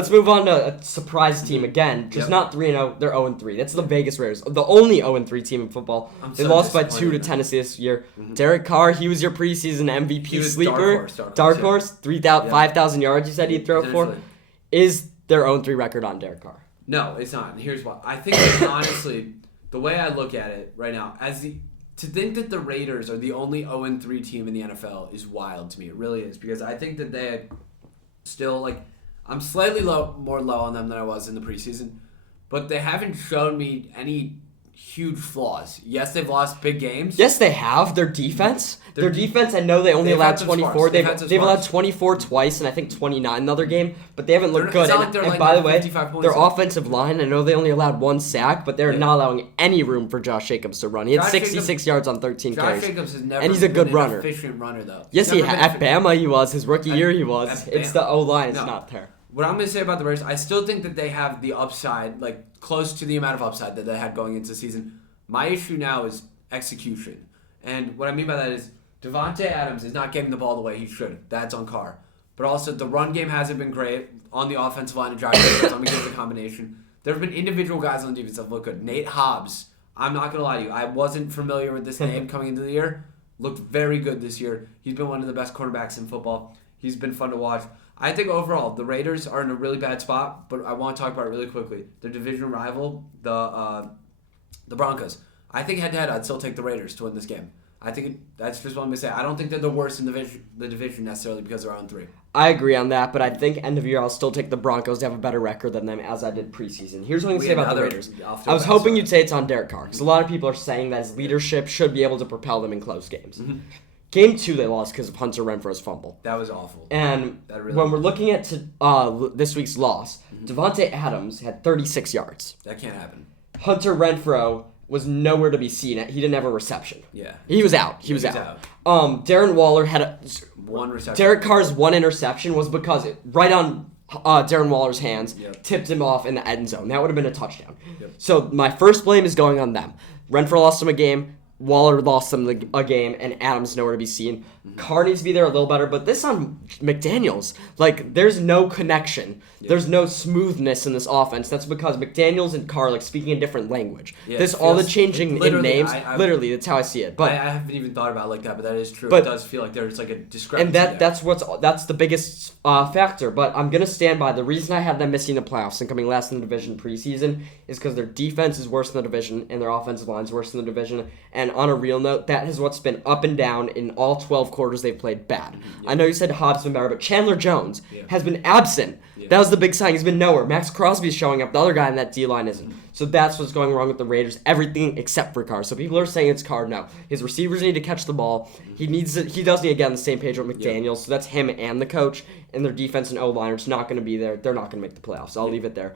Let's move on to a surprise team again. Just not 3-0. They're 0-3. That's the Vegas Raiders, the only 0-3 team in football. They lost by 2 to Tennessee this year. Derek Carr, he was your preseason MVP sleeper. Dark horse. 5,000 yards. You said he'd throw for. Is their 0-3 record on Derek Carr? No, it's not. And here's why. I think that, honestly, the way I look at it right now, to think that the Raiders are the only 0-3 team in the NFL is wild to me. It really is, because I think that they still I'm slightly more low on them than I was in the preseason, but they haven't shown me any huge flaws. Yes, they've lost big games. Yes, they have. Their defense. I know they only allowed 24. They've allowed 24 twice, and I think 29 another game, but they haven't looked good. And by the way, their offensive line, I know they only allowed 1 sack, but they're not allowing any room for Josh Jacobs to run. He had 66 yards on 13 carries. Josh Jacobs has never and he's a good runner. Efficient runner, though. Yes, at Bama he was. His rookie year he was. It's the O-line. It's not there. What I'm going to say about the Raiders, I still think that they have the upside, close to the amount of upside that they had going into the season. My issue now is execution. And what I mean by that is Davante Adams is not getting the ball the way he should. That's on Carr. But also the run game hasn't been great on the offensive line and Josh Jacobs. I'm going to give it a combination. There have been individual guys on the defense that look good. Nate Hobbs, I'm not going to lie to you. I wasn't familiar with this name coming into the year. Looked very good this year. He's been one of the best cornerbacks in football. He's been fun to watch. I think overall, the Raiders are in a really bad spot, but I want to talk about it really quickly. Their division rival, the Broncos. I think head-to-head, I'd still take the Raiders to win this game. I think that's just what I'm going to say. I don't think they're the worst in the division necessarily because they're on 3. I agree on that, but I think end of year I'll still take the Broncos to have a better record than them as I did preseason. Here's what I'm going to say about the Raiders. I was hoping you'd say it's on Derek Carr, because a lot of people are saying that his leadership should be able to propel them in close games. Mm-hmm. Game 2 they lost because of Hunter Renfrow's fumble. That was awful. And when we're looking at this week's loss, Davante Adams had 36 yards. That can't happen. Hunter Renfrow was nowhere to be seen. He didn't have a reception. Yeah. He was out. He was out. Darren Waller had 1 reception. Derek Carr's 1 interception was because right on Darren Waller's hands, tipped him off in the end zone. That would have been a touchdown. Yep. So my first blame is going on them. Renfrow lost him a game. Waller lost them a game, and Adams nowhere to be seen. Mm-hmm. Carr needs to be there a little better, but this on McDaniels. There's no connection. Yeah. There's no smoothness in this offense. That's because McDaniels and Carr speaking a different language. Yeah, all the changing in names. Literally, that's how I see it. But I haven't even thought about it like that, but that is true. It does feel like there's a discrepancy. And that's the biggest factor. But I'm gonna stand by the reason I had them missing the playoffs and coming last in the division preseason is because their defense is worse in the division and their offensive line is worse in the division. And on a real note, that is what's been up and down in all 12 quarters they've played bad. Yeah. I know you said Hobbs been better, but Chandler Jones has been absent. Yeah. That was the big sign. He's been nowhere. Max Crosby's showing up. The other guy in that D-line isn't. So that's what's going wrong with the Raiders. Everything except for Carr. So people are saying it's Carr. No. His receivers need to catch the ball. He does need to get on the same page with McDaniels. So that's him and the coach. And their defense and O-line are just not going to be there. They're not going to make the playoffs. I'll leave it there.